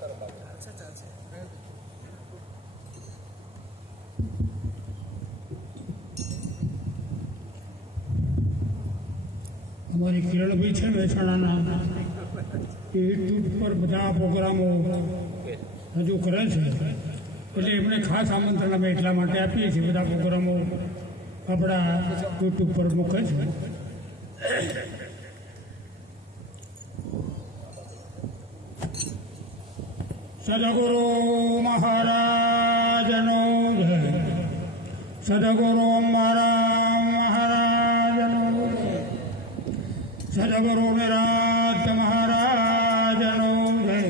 અચ્છા ચાલશે અમારી કિરણભાઈ છે મહેસાણાના એ યુટ્યુબ પર બધા પ્રોગ્રામો રજૂ કરે છે. એટલે એમને ખાસ આમંત્રણ અમે એટલા માટે આપીએ છીએ, બધા પ્રોગ્રામો આપણા યુટ્યુબ પર મૂકે છે. સદગુરુ મહારાજનો જય સદગુરુ મારા મહારાજનો સદગુરુ નિરાત મહારાજનો જય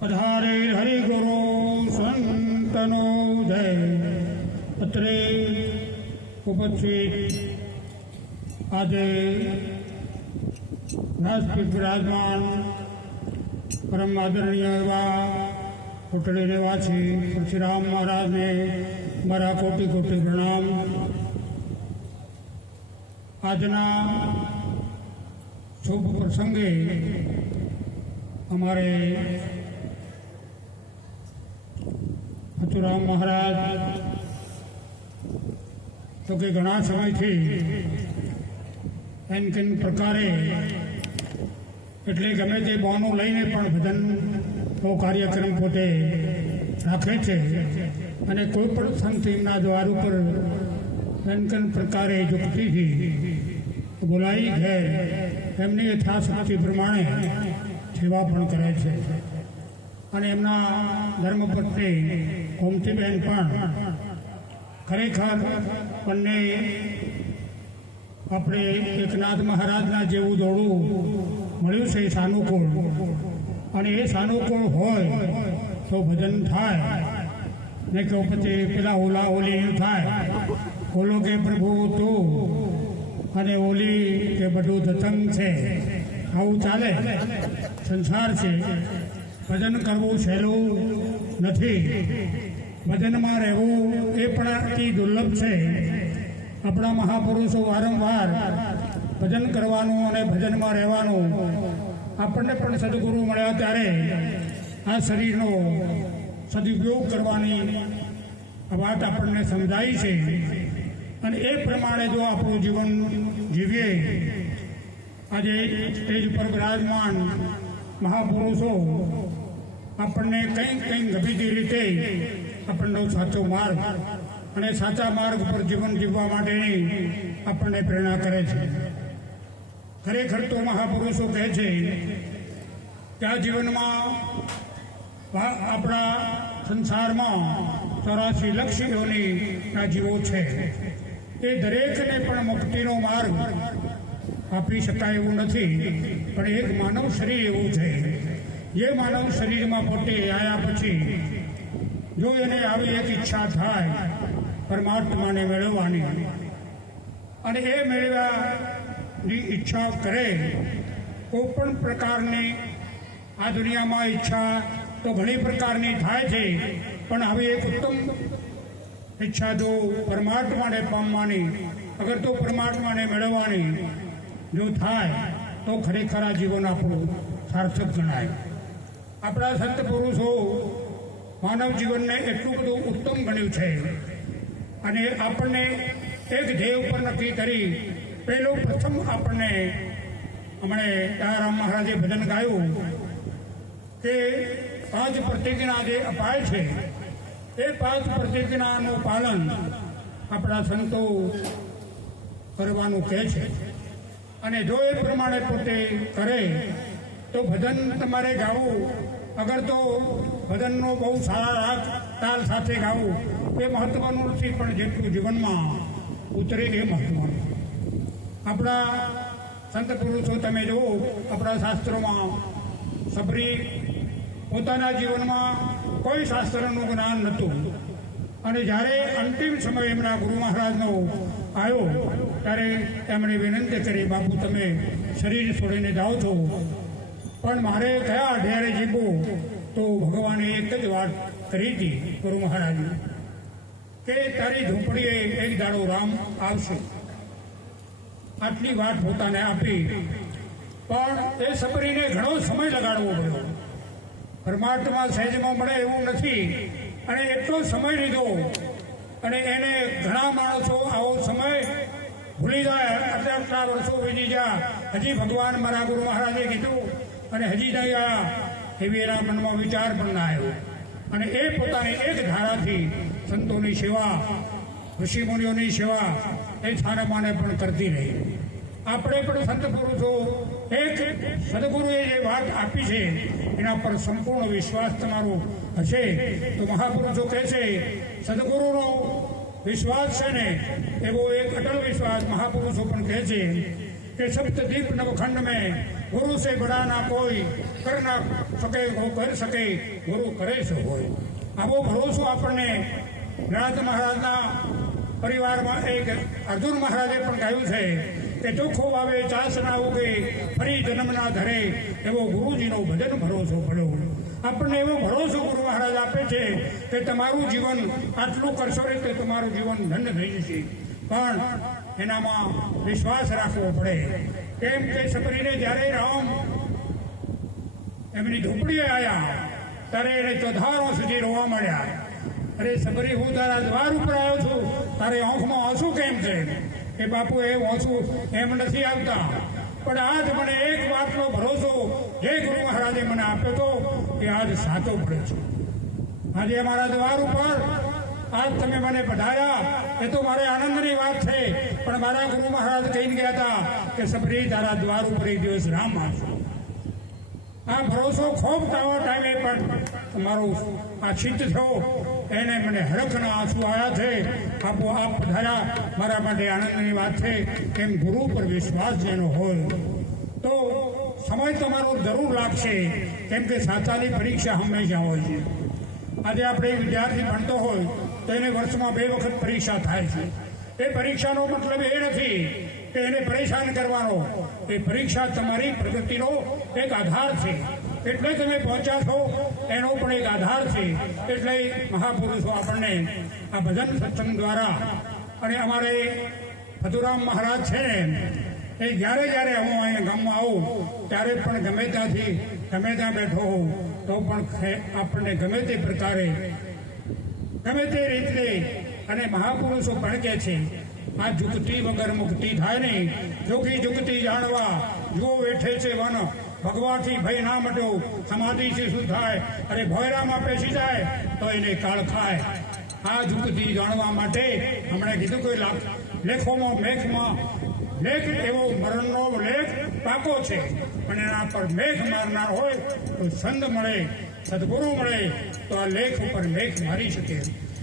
પધારે હરિગુરુ સંતનો જય અત્રે ઉપસ્થિત આજે નાસ્તિક બિરાજમાન પરમ આદરણીય એવા કોટડી નિવાસી પરશુરામ મહારાજને મારા કોટી કોટી પ્રણામ. આજના શુભ પ્રસંગે અમારે હતુરામ મહારાજ, તો કે ઘણા સમયથી એન કેન પ્રકારે એટલે ગમે તે બહાનું લઈને પણ ભજનનો કાર્યક્રમ પોતે રાખે છે. અને કોઈ પણ સંત એમના દ્વાર ઉપર કંકન પ્રકારે યુક્તિથી બોલાવી ઘેર એમની યથાશક્તિ પ્રમાણે સેવા પણ કરે છે. અને એમના ધર્મપત્ની ગોમતીબેન પણ ખરેખર બંને આપણે એકનાથ મહારાજના જેવું દોડવું મળ્યું છે સાનુકૂળ. અને એ સાનુકૂળ હોય તો ભજન થાય. ને કે પછી પેલા ઓલા ઓલી થાય. ઓલો કે પ્રભુ તું અને ઓલી કે બધું દતંગ છે. આવું ચાલે. સંસાર છે. ભજન કરવું સહેલું નથી. ભજનમાં રહેવું એ પણ અતિ દુર્લભ છે. આપણા મહાપુરુષો વારંવાર ભજન કરવાનું અને ભજનમાં રહેવાનું આપણને પણ સદગુરુ મળ્યા ત્યારે આ શરીરનો સદુપયોગ કરવાની વાત આપણને સમજાઈ છે. અને એ પ્રમાણે જો આપણું જીવન જીવીએ, આજે સ્ટેજ ઉપર બિરાજમાન મહાપુરુષો આપણને કંઈક કંઈક ગભીતી રીતે આપણનો સાચો માર્ગ અને સાચા માર્ગ પર જીવન જીવવા માટેની આપણને પ્રેરણા કરે છે. ખરેખર તો મહાપુરુષો કહે છે કે આ જીવનમાં આપણા સંસારમાં ચોરાસી લક્ષ્યોની આ જીવો છે. એ દરેકને પણ મુક્તિનો માર્ગ આપી શકાય એવું નથી, પણ એક માનવ શરીર એવું છે. જે માનવ શરીરમાં પોતે આવ્યા પછી જો એને આવી એક ઈચ્છા થાય પરમાત્માને મેળવવાની અને એ મેળવવાની ઈચ્છા કરે કોઈ પણ પ્રકારની આ દુનિયામાં ઈચ્છા તો ઘણી પ્રકારની થાય છે, પણ હવે એક ઉત્તમ ઈચ્છા જો પરમાત્માને પામવાની, અગર તો પરમાત્માને મેળવવાની જો થાય, તો ખરેખર આ જીવન આપણું સાર્થક ગણાય. આપણા સંત પુરુષો માનવ જીવનને એટલું બધું ઉત્તમ ગણ્યું છે, અને આપણને એક ધ્યેય ઉપર નક્કી કરી પહેલો પ્રથમ આપણને હમણે દયારામ મહારાજે ભજન ગાયું કે પાંચ પ્રતિજ્ઞા જે અપાય છે, એ પાંચ પ્રતિજ્ઞાનું પાલન આપણા સંતો કરવાનું કહે છે. અને જો એ પ્રમાણે પોતે કરે, તો ભજન તમારે ગાવું. અગર તો ભજનનો બહુ સારા રાગ, તાલ સાથે ગાવું, એ મહત્વનું નથી, પણ જેટલું જીવનમાં ઉતરે એ મહત્વનું. આપણા સંત પુરુષો તમે જુઓ, આપણા શાસ્ત્રોમાં સબરી પોતાના જીવનમાં કોઈ શાસ્ત્રનું જ્ઞાન નહોતું. અને જ્યારે અંતિમ સમય એમના ગુરુ મહારાજનો આવ્યો, ત્યારે એમણે વિનંતી કરી, બાપુ, તમે શરીર છોડીને જાઓ છો. પણ મારે કયા અઢિયારે જીવવું? તો ભગવાને એક જ વાત કરી હતી ગુરુ મહારાજની કે, તારી ઝૂંપડીએ એક દાડો રામ આવશે. આટલી વાત પોતાને આપી. પણ એ સબરીને ઘણો સમય લગાડવો પડ્યો. પરમાત્મા સહેજમાં મળે એવું નથી. અને એટલો સમય લીધો. અને એને ઘણા માણસો આવો સમય ભૂલી જાય. આટલા આટલા વર્ષો વીતી ગયા. હજી ભગવાન મારા ગુરુ મહારાજે કીધું. અને હજી નહીં આયા એવી એના મનમાં વિચાર પણ ના આવ્યો. અને એ પોતાની એક ધારાથી સંતોની સેવા, ઋષિમુનિઓની સેવા એ સારામાને પણ કરતી રહી. આપણે પણ સંત પુરુષો એક સદગુરુએ જે વાત આપી છે, એના પર સંપૂર્ણ વિશ્વાસ તમારો હશે. તો મહાપુરુષો કહે છે, સદગુરુનો વિશ્વાસ છે ને, એવો એક અટલ વિશ્વાસ મહાપુરુષો પણ કહે છે કે સપ્તદીપ નવખંડ મેં ગુરુ સે બડા ના કોઈ કર ના શકે કરી શકે, ગુરુ કરે છે હોય. આવો ભરોસો આપણને નારદ મહારાજના પરિવારમાં એક અર્જુન મહારાજે પણ કહ્યું છે કે ચોખ્ખો વાવે, ચાસ ના ઉગે, ફરી જન્મના ધરે, એવો ગુરુજીનો ભજન ભરોસો પડ્યો આપણને એવો ભરોસો ગુરુ મહારાજ આપે છે કે તમારું જીવન આટલું કરશો ને તો તમારું જીવન ધન્ય થઈ જશે. પણ એનામાં વિશ્વાસ રાખવો પડે. કેમ કે સબરીને જ્યારે રામ એમની ઝૂંપડીએ આવ્યા ત્યારે એને ચોધારો સુધી રોવા મળ્યા. અરે સબરી હું તારા દ્વાર ઉપર આવ્યો છું. તારે આંખમાં આંસુ કેમ છે? એ બાપુ, એ ઓછું એમ નથી આવતા. પણ આજ મને એક વાતનો ભરોસો જે ગુરુ મહારાજે મને આપ્યો હતો કે આજ સાચો પડે છે. આજે અમારા દ્વાર ઉપર આજ તમે મને પધાર્યા. એ તો મારે આનંદની વાત છે. પણ મારા ગુરુ મહારાજ કહીને ગયા હતા કે સબરી, તારા દ્વાર ઉપર એક દિવસ રામ આવશે આ ભરોસો ખૂબ તાવા ટાઈમે પણ તમારો આ ચિત્ત થયો એને મને હરખના આંસુ આવ્યા છે. આપો આપ પધાર્યા મારા માટે આનંદની વાત છે કેમ ગુરુ પર વિશ્વાસ જેનો હોય. તો સમય તમારો જરૂર લાગશે, કેમ કે સાચાની પરીક્ષા હંમેશા હોય છે. આજે આપણે વિદ્યાર્થી ભણતો હોય, તો એને વર્ષમાં બે વખત પરીક્ષા થાય છે. એ પરીક્ષાનો મતલબ એ નથી કે એને પરેશાન કરવાનો. એ પરીક્ષા તમારી પ્રગતિનો એક આધાર છે. એટલે તમે પહોંચ્યા છો, એનો પણ એક આધાર છે. એટલે મહાપુરુષો આપણને આ ભજન સત્સંગ દ્વારા અને અમારે મધુરામ મહારાજ છે એ જ્યારે જ્યારે હું અહીંયા ગામમાં આવું, ત્યારે પણ ગમે ત્યાંથી ગમે ત્યાં બેઠો હોઉં તો પણ આપણને ગમે તે પ્રકારે, ગમે તે રીતે અને મહાપુરુષો પણ કહે છે, આ જુગતી વગર મુક્તિ થાય નહીં. જોગી જુગતી જાણવા, જુઓ વેઠે છે વન. ભગવાનથી ભય ના મટો, સમાધિથી શું થાય અને ભોયરામાં પેસી જાય, તો એને કાળ ખાય. આ જુગથી જાણવા માટે હમણાં કીધું કે લાભ લેખોમાં, મેઘમાં, લેખ એવો મરણનો લેખ પાકો છે. પણ એના પર મેઘ મારનાર હોય, તો સંત મળે, સદગુરુ મળે, તો આ લેખ ઉપર મેઘ મારી શકે.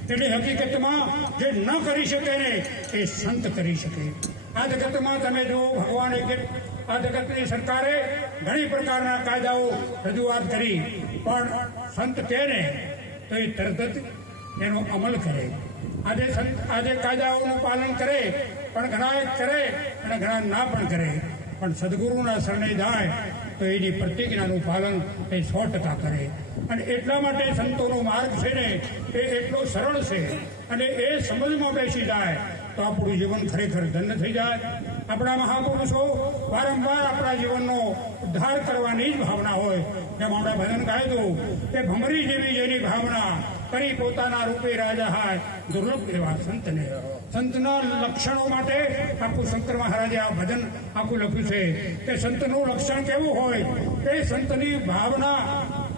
એટલે હકીકતમાં જે ન કરી શકે ને, એ સંત કરી શકે. આ જગતમાં તમે જો ભગવાને કે આ જગતની સરકારે ઘણી પ્રકારના કાયદાઓ રજૂઆત કરી. પણ સંત કહે ને તો એ તરત જ એનો અમલ કરે. આજે આજે કાયદાઓનું પાલન કરે, પણ ઘણા કરે અને ઘણા ના પણ કરે. પણ સદગુરુના શરણે જાય, તો એની પ્રતિજ્ઞાનું પાલન એ સો ટકા કરે. અને એટલા માટે સંતોનો માર્ગ છે ને, એ એટલો સરળ છે. અને એ સમજમાં બેસી જાય, તો આપણું જીવન ખરેખર ધન્ય થઈ જાય. આપણા મહાપુરુષો વારંવાર આપણા જીવનનો ઉદ્ધાર કરવાની જ ભાવના હોય. જેમ આપણા ભજન ગાયું કે ભમરી જેવી જેની ભાવના કરી પોતાના રૂપે રાજા હાય, દુર્લભ એવા સંતને. સંતના લક્ષણો માટે આખું શંકર મહારાજે આ ભજન આખું લખ્યું છે. કે સંતનું લક્ષણ કેવું હોય એ સંતની ભાવના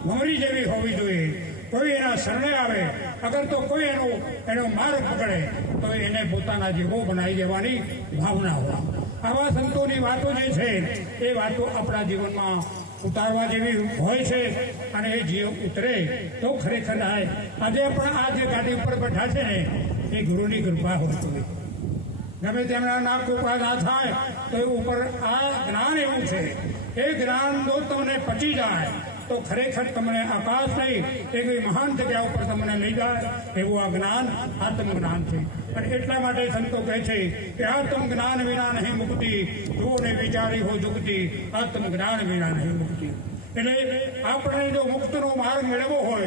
ભમરી જેવી હોવી જોઈએ. કોઈ એના શરણે આવે, અગર તો કોઈ એનો એનો માર્ગ પકડે તો એને પોતાના જેવો બનાવી દેવાની ભાવના હોય. આવા સંતોની વાતો જે છે, એ વાતો આપણા જીવનમાં ઉતારવા જેવી હોય છે અને એ જીવ ઉતરે તો ખરેખર આજે પણ આ જે ગાડી ઉપર બેઠા છે ને, એ ગુરુની કૃપા હોય ગમે તેમના નામ કૃપા ના થાય, તો એ ઉપર આ જ્ઞાન એવું છે. એ જ્ઞાન જો તમને પચી જાય, તો ખરેખર તમને આકાશ નહીં. એવી મહાન જગ્યા ઉપર તમને લઈ જાય. એવું આ જ્ઞાન આત્મજ્ઞાન છે. અને એટલા માટે સંતો કહે છે કે આત્મ જ્ઞાન વિના નહીં મુક્તિ. જોને વિચારી હો જુગતી, આત્મ જ્ઞાન વિના નહીં મુક્તિ. એટલે આપણે જો મુક્તનો માર્ગ મેળવવો હોય,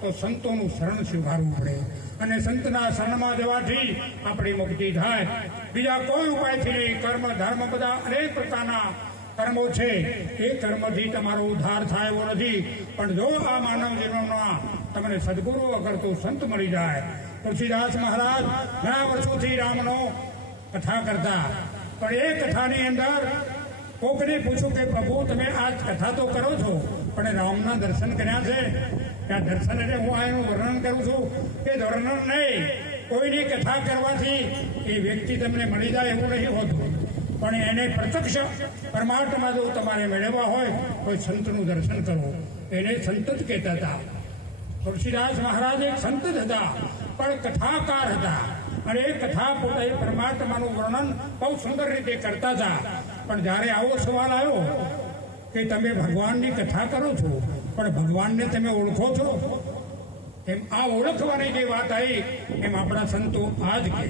તો સંતોનું શરણ સ્વીકારવું પડે. અને સંતના શરણમાં જવાથી આપણી મુક્તિ થાય. બીજા કોઈ ઉપાયથી નહીં. કર્મ, ધર્મ બધા અનેક પ્રકારના કર્મો છે. એ કર્મથી તમારો ઉદ્ધાર થાય એવો નથી. પણ જો આ માનવ જીવનમાં તમને સદગુરુ અગર તો સંત મળી જાય તુલસીદાસ મહારાજ ઘણા વર્ષોથી રામનો કથા કરતા. પણ એ કથાની અંદર કોકને પૂછ્યું કે, પ્રભુ, તમે આ કથા તો કરો છો, પણ રામના દર્શન કર્યા છે. આ દર્શન એટલે હું આ એનું વર્ણન કરું છું કે વર્ણન નહીં, કોઈની કથા કરવાથી એ વ્યક્તિ તમને મળી જાય એવું નહીં હોતું. પણ એને પ્રત્યક્ષ પરમાત્મા જો તમારે મેળવવા હોય, કોઈ સંતનું દર્શન કરો. એને સંત જ કહેતા હતા. તુલસીદાસ મહારાજ એક સંત જ હતા. પણ કથાકાર હતા. અને એ કથા પોતે પરમાત્માનું વર્ણન બહુ સુંદર રીતે કરતા હતા. પણ જ્યારે આવો સવાલ આવ્યો કે તમે ભગવાનની કથા કરો છો, પણ ભગવાનને તમે ઓળખો છો? એમ આ ઓળખવાની જે વાત આવી, એમ આપણા સંતો આ જ કહે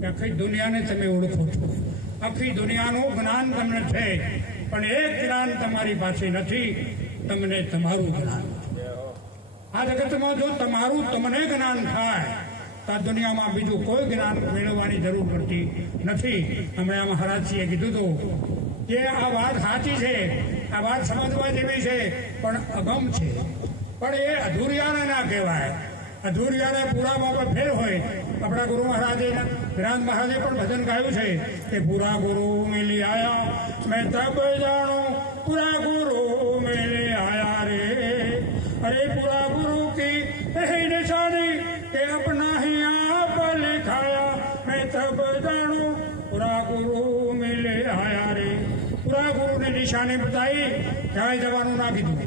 કે આખી દુનિયાને તમે ઓળખો છો. આખી દુનિયાનું જ્ઞાન તમને છે, પણ એક જ્ઞાન તમારી પાસે નથી, તમને તમારું જ્ઞાન. આ જગતમાં જો તમારું તમને જ્ઞાન થાય, તો આ દુનિયામાં બીજું કોઈ જ્ઞાન મેળવવાની જરૂર પડતી નથી. હમણાં મહારાજજીએ કીધું હતું કે આ વાત સાચી છે, આ વાત સમજવા જેવી છે, પણ અગમ છે. પણ એ અધૂરિયાને ના કહેવાય. અધૂરિયાને પૂરામાં ફેર હોય. આપણા ગુરુ મહારાજે વિરાજ મહારાજે પણ ભજન ગાયું છે કે પૂરા ગુરુ મિલી આયા મેં તબ જાણો, પૂરા ગુરુ નિશાની બતાવી ક્યાંય જવાનું ના કીધું.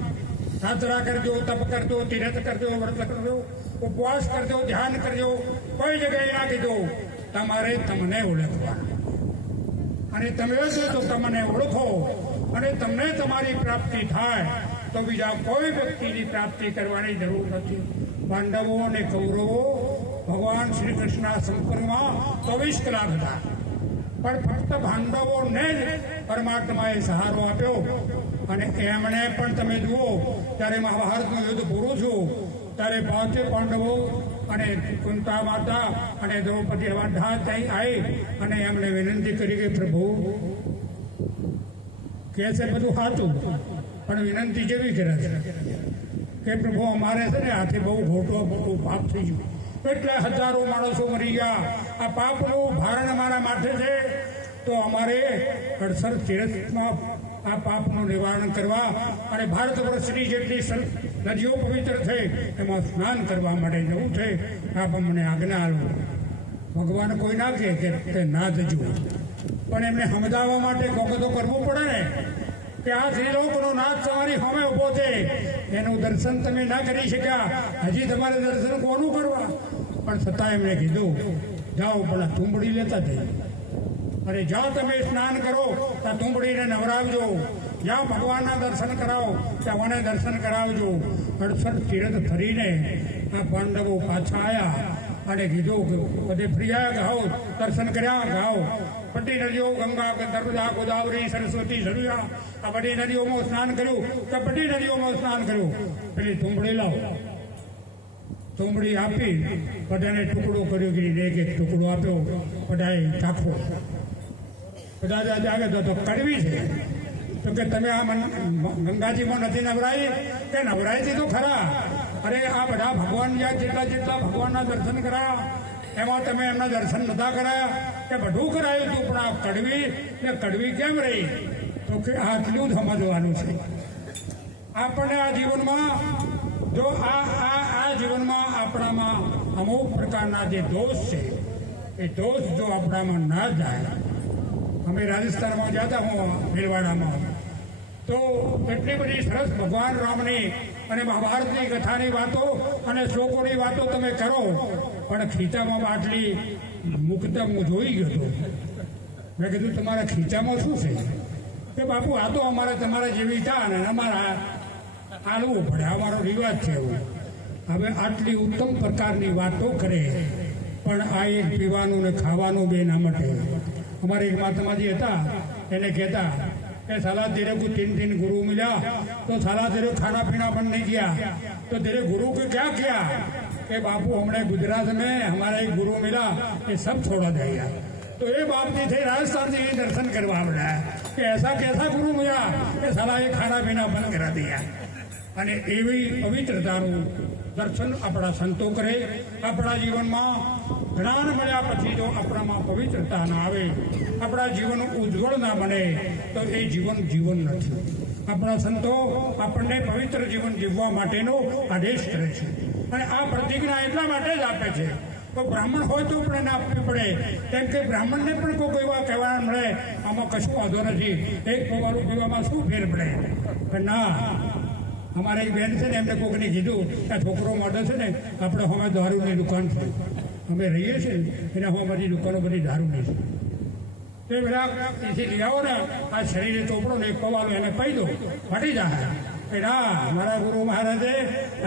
સાધરા કરજો, તપ કરજો, તીરથ કરજો, વ્રત કરજો, ઉપવાસ કરજો, ધ્યાન કરજો, કોઈ જગ્યાએ ના કીધું. તમારે તમને ઓળખવાનું. અને તમે છો તો તમને ઓળખો. અને તમને તમારી પ્રાપ્તિ થાય, તો બીજા કોઈ વ્યક્તિની પ્રાપ્તિ કરવાની જરૂર નથી. પાંડવો અને કૌરવો ભગવાન શ્રી કૃષ્ણના સંપર્કમાં ચોવીસ કલાક હતા. પણ ફક્ત પાંડવોને જ પરમાત્માએ સહારો આપ્યો. અને એમણે પણ તમે જુઓ, ત્યારે મહાભારતનું યુદ્ધ પૂરું છું ત્યારે પાંચે પાંડવો અને કુંતા માતા અને દ્રૌપદી અવાઢા ત્યાં આવી અને એમણે વિનંતી કરી કે, પ્રભુ, કે છે બધું સાચું? પણ વિનંતી કેવી કરે છે? કે પ્રભુ, અમારે છે ને હાથે બહુ મોટો મોટું પાપ થઈ ગયું. એટલે હજારો માણસો મરી ગયા. આ પાપનું ભારણ અમારા માથે છે. તો અમારે અડસર તીરથમાં આ પાપનું નિવારણ કરવા અને ભારત વર્ષની જેટલી નદીઓ પવિત્ર છે, એમાં સ્નાન કરવા માટે જવું છે. આપ અમને આજ્ઞા આલો ભગવાન કોઈ ના કહે કે તે ના જજો પણ એમને સમજાવવા માટે કોક તો કરવું પડે ને? કે આ શ્રીલોકનો નાથ તમારી સામે ઊભો છે. એનું દર્શન તમે ના કરી શક્યા. હજી તમારે દર્શન કોનું કરવા? પણ છતાં એમણે કીધું, જાઓ પેલા તુંબડી લેતા જઈએ અને જાઓ તમે સ્નાન કરો, ત્યાં તુંબડીને નવરાવજો. જ્યાં ભગવાનના દર્શન કરાવો, ત્યાં મને દર્શન કરાવજો. અડસઠ તીરથ ફરીને આ પાંડવો પાછા આવ્યા અને કીધું કે, બધે ફર્યા ગાઓ દર્શન કર્યા ગાઓ બધી નદીઓ ગંગા નર્મદા ગોદાવરી, સરસ્વતી સરુયા આ બધી નદીઓમાં સ્નાન કર્યું, તો બધી નદીઓમાં સ્નાન કર્યું. પેલી તુંબડી લાવો. તુંબડી આપી, બધાને ટુકડો કર્યો કે એક એક ટુકડો આપ્યો, બધાએ ચાખો બધા દાદા તો કડવી છે. તો કે, તમે આ ગંગાજીમાં નથી નવરાઈ? કે, નવરાઈથી તો ખરા. અરે, આ બધા ભગવાન જ્યાં જેટલા જેટલા ભગવાનના દર્શન કરાયા, એમાં તમે એમના દર્શન નતા કરાયા. કે, બધું કરાયું હતું પણ આ કડવી, ને કડવી કેમ રહી? તો કે આટલું જ સમજવાનું છે. આપણને આ જીવનમાં, જો આ આ આ જીવનમાં આપણામાં અમુક પ્રકારના જે દોષ છે, એ દોષ જો આપણામાં ના જાય, અમે રાજસ્થાનમાં જતા હું ભીલવાડામાં તો એટલી બધી સરસ ભગવાન રામની અને મહાભારતની કથાની વાતો અને શ્લોકોની વાતો તમે કરો, પણ ખીચામાં બાટલી મૂકતા હું જોઈ ગયો હતો. મેં કીધું, તમારા ખીચામાં શું છે? કે બાપુ, આ તો અમારે, તમારા જેવી ચા અને અમારા આલવું પડે અમારો રિવાજ છે એવું. હવે આટલી ઉત્તમ પ્રકારની વાતો કરે પણ આ એક પીવાનું ને ખાવાનું બે ના માટે हमारे एक महात्मा जी था એને કહેતા કે સાલા તેરે को तीन तीन गुरु मिला तो साला तेरे खाना पीना बंद नहीं किया तो तेरे गुरु को क्या किया कि बापू हमने गुजरात में हमारा एक गुरु मिला ये सब छोड़ा जाएगा तो ये बाप जी थे राजस्थान से ही दर्शन करवा रहा है कि ऐसा कैसा गुरु मिला कि साला ये खाना पीना બંધ કરા દિયા અને એવી પવિત્રતાનું દર્શન આપણા સંતો કરે, આપણા જીવનમાં જ્ઞાન મળ્યા પછી જો આપણામાં પવિત્રતા ના આવે, આપણા જીવન ઉજ્જવળ ના બને, તો એ જીવન જીવન નથી. આપણા સંતો આપણને પવિત્ર જીવન જીવવા માટેનો આદેશ કરે છે. અને આ પ્રતિજ્ઞા એટલા માટે જ આપે છે. તો બ્રાહ્મણ હોય તો પણ એને આપવી પડે. કેમ કે બ્રાહ્મણને પણ કોઈ કોઈ વાર કહેવા મળે, આમાં કશું વાંધો નથી. એક પવારું પીવામાં શું ફેર પડે? ના અમારે એક બેન છે ને, એમને કોકને કીધું કે છોકરો માટે છે ને, આપણે હવે દારૂની દુકાન છે. અમે રહીએ છીએ એના હવે બધી દુકાનો બધી દારૂની છે. તે બધા એથી લઈ આવો ને, આ શરીરે ચોપડો ને એક પવાલો એને કહી દો, ફટી જાય. કે ના, મારા ગુરુ મહારાજે,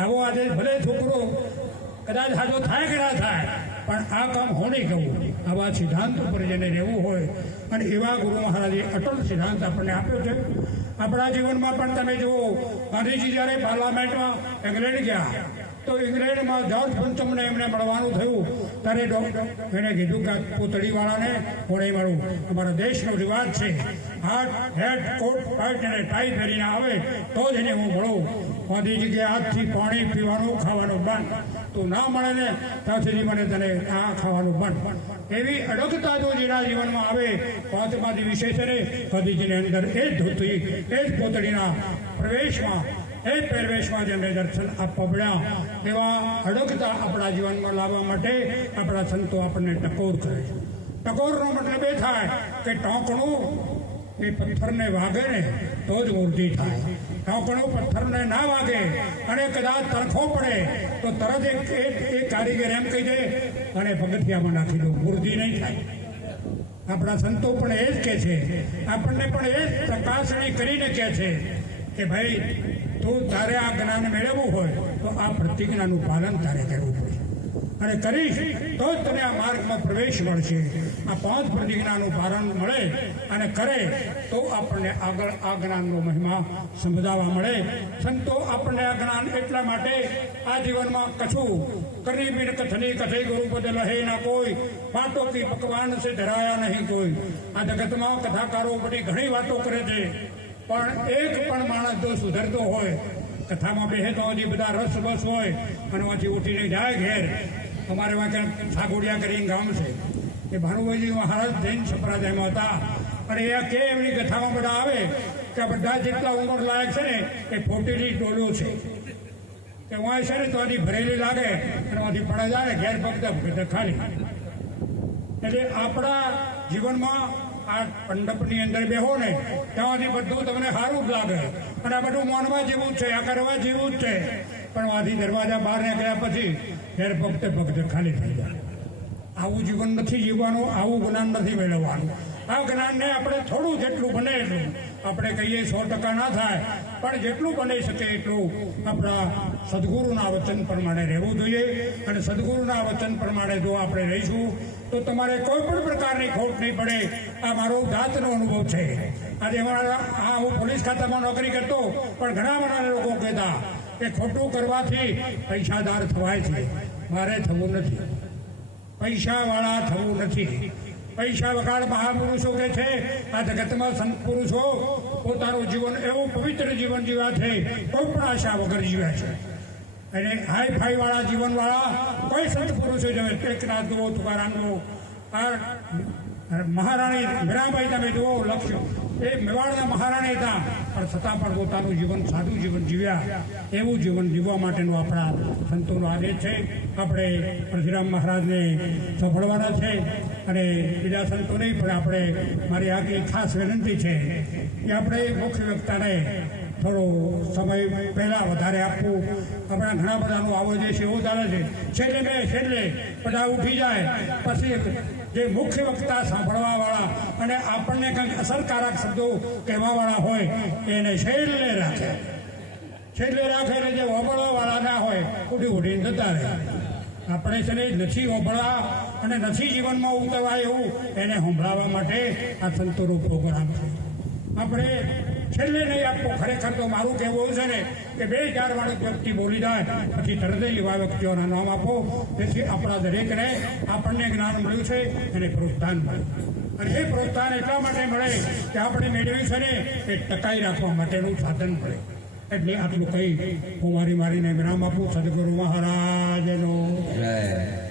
આવો આજે ભલે છોકરો કદાચ સાજો થાય કે ના થાય, પણ આ કામ હોને કહું આવા સિદ્ધાંત ઉપર જેને રહેવું હોય, અને એવા ગુરુ મહારાજે અટલ સિદ્ધાંત આપણને આપ્યો છે આપણા જીવનમાં પણ તમે જુઓ, ગાંધીજી જ્યારે પાર્લામેન્ટમાં ઇંગ્લેન્ડ ગયા, તો ઇંગ્લેન્ડમાં જર્જ પંચમને એમને મળવાનું થયું. ત્યારે ડોક્ટર એને કીધું કે પૂતળીવાળાને હું નહીં મળું અમારા દેશનો રિવાજ છે. હાટ હેડ કોટ પેન્ટ અને ટાઈ પહેરીને આવે, તો જ એને હું મળું. ગાંધીજી કે આજથી પાણી પીવાનું, ખાવાનું બંધ. તું ના મળે ને ત્યાંથી મને તને આ ખાવાનું બંધ એવી અડગતા જો જેના જીવનમાં આવે પાંચમાંથી વિશે છે ને ગાંધીજીની અંદર એ જ ધોતી, એ જ પોતળીના પ્રવેશમાં, એ પહેરવેશમાં જેમને દર્શન આપવા પડ્યા એવા અડગતા આપણા જીવનમાં લાવવા માટે આપણા સંતો આપણને ટકોર કરે છે. ટકોરનો મતલબ એ થાય કે ટોંકણું એ પથ્થરને વાગે ને તો જ મૂર્તિ થાય. ટોંકણું પથ્થરને ના વાગે અને કદાચ તરફો પડે, તો તરત એક એક કારીગર એમ કહી દે અને પગથિયામાં નાખી દો મૂર્તિ નહીં થાય. આપણા સંતો પણ એ જ કહે છે. આપણને પણ એ જ પ્રકાશણી કરીને કહે છે કે, ભાઈ, તું તારે આ જ્ઞાન મેળવવું હોય, તો આ પ્રતિજ્ઞાનું પાલન તારે કરવું પડે. અને કરીશ, તો જ તને આ માર્ગમાં પ્રવેશ મળશે. આ પાંચ પ્રતિજ્ઞાનું ભારણ મળે અને કરે તો આપણને આગળ આ જ્ઞાનનો મહિમા સમજાવવા મળે. સંતો આપણને આ જ્ઞાન એટલા માટે આ જીવનમાં કછું કરી બિન કથની કથે ગુરુ પદ લહે ના કોઈ પાટો કી પકવાન સે ધરાયા નહીં કોઈ. આ જગતમાં કથાકારો બધી ઘણી વાતો કરે છે, પણ એક પણ માણસ જો સુધરતો હોય, કથામાં બેસે તો હજી બધા રસ બસ હોય, અને વાંચી ઉઠીને જાય ઘેર. અમારે વાં ક્યાંક સાગોડિયા કરીને ગામ છે. એ ભાનુભાઈજી મહારાજ જૈન સંપ્રદાયમાં હતા. અને એ કે એમની કથામાં બધા આવે કે બધા જેટલા ઉંમર લાયક છે ને, એ ફોટેલી ટોલો છે. કે વાંય છે ને તો આની ભરેલી લાગે અને આથી પડે જાય ને ઘેર પગતા ખાલી. એટલે આપણા જીવનમાં આ મંડપની અંદર બેહો ને, ત્યાંથી બધું તમને સારું જ લાગે. અને આ બધું માનવા જેવું જ છે, આ કરવા જેવું જ છે. પણ આથી દરવાજા બહાર નીકળ્યા પછી ઘેર પગતે પગતે ખાલી થઈ જાય. આવું જીવન નથી, જીવવાનું આવું જ્ઞાન નથી મેળવવાનું. આ જ્ઞાનને આપણે થોડું જેટલું બને એટલું આપણે કહીએ સો ટકા ના થાય, પણ જેટલું બની શકે એટલું આપણા સદગુરુના વચન પ્રમાણે રહેવું જોઈએ. અને સદગુરુના વચન પ્રમાણે જો આપણે રહીશું, તો તમારે કોઈ પણ પ્રકારની ખોટ નહીં પડે. આ મારો જાતનો અનુભવ છે. આજે અમારા, આ હું પોલીસ ખાતામાં નોકરી કરતો, પણ ઘણા બધા લોકો કહેતા કે ખોટું કરવાથી પૈસાદાર થવાય છે. મારે થવું નથી. પૈસાવાળા થવું નથી. પૈસા વગાડ મહાપુરુષો કે છે? આ જગતમાં સંત પુરુષો પોતાનું જીવન, એવું પવિત્ર જીવન જીવ્યા છે. કોઈ પણ આશા વગર જીવ્યા છે. અને હાઈ ફાઈ વાળા જીવન વાળા કોઈ સંત પુરુષો જેમ ટેકનાથ જુઓ તુકારામ જુઓ આ મહારાણી મીરાબાઈ, તમે જુઓ લક્ષ્ય એ મેવાડના મહારાણી હતા. પણ છતાં પણ પોતાનું જીવન, સાદું જીવન જીવ્યા. એવું જીવન જીવવા માટેનો આપણા સંતોનો આદેશ છે. આપણે પરશુરામ મહારાજને સફળવાના છે અને બીજા નહીં, પણ આપણે મારી આગળ ખાસ વિનંતી છે કે આપણે મુખ્ય વક્તાને થોડો સમય પહેલાં વધારે આપવું. આપણા ઘણા બધાનું આવો જે છે એવો ચાલે છે. છેલ્લે બે, છેલ્લે બધા ઉઠી જાય. પછી જે મુખ્ય વક્તા સાંભળવા વાળા અને આપણને કંઈક અસરકારક શબ્દો કહેવા વાળા હોય, એને શૈલને રાખે. છેલ્લે રાખે ને જે વાળા ના હોય, ઉઠી ઉઠીને જતા રહે. આપણે છે ને નથી ઓભળવા અને નથી જીવનમાં ઉતરવા એવું એને સંભળાવવા માટે આ સંતોનો પ્રોગ્રામ છે. આપણે છેલ્લે નહીં આપવું ખરેખર તો મારું કહેવું છે ને કે બે ચાર માણસ વ્યક્તિ બોલી જાય, પછી તરત યુવા વ્યક્તિઓના નામ આપો. જેથી આપણા દરેકને આપણને જ્ઞાન મળ્યું છે અને પ્રોત્સાહન મળ્યું. અને એ પ્રોત્સાહન એટલા માટે મળે કે આપણે મેળવી છે ને એ ટકાઈ રાખવા માટેનું સાધન મળે. એટલે આટલું કહી હું મારી મારીને વિરામ આપું. સદગુરુ મહારાજનો. જય.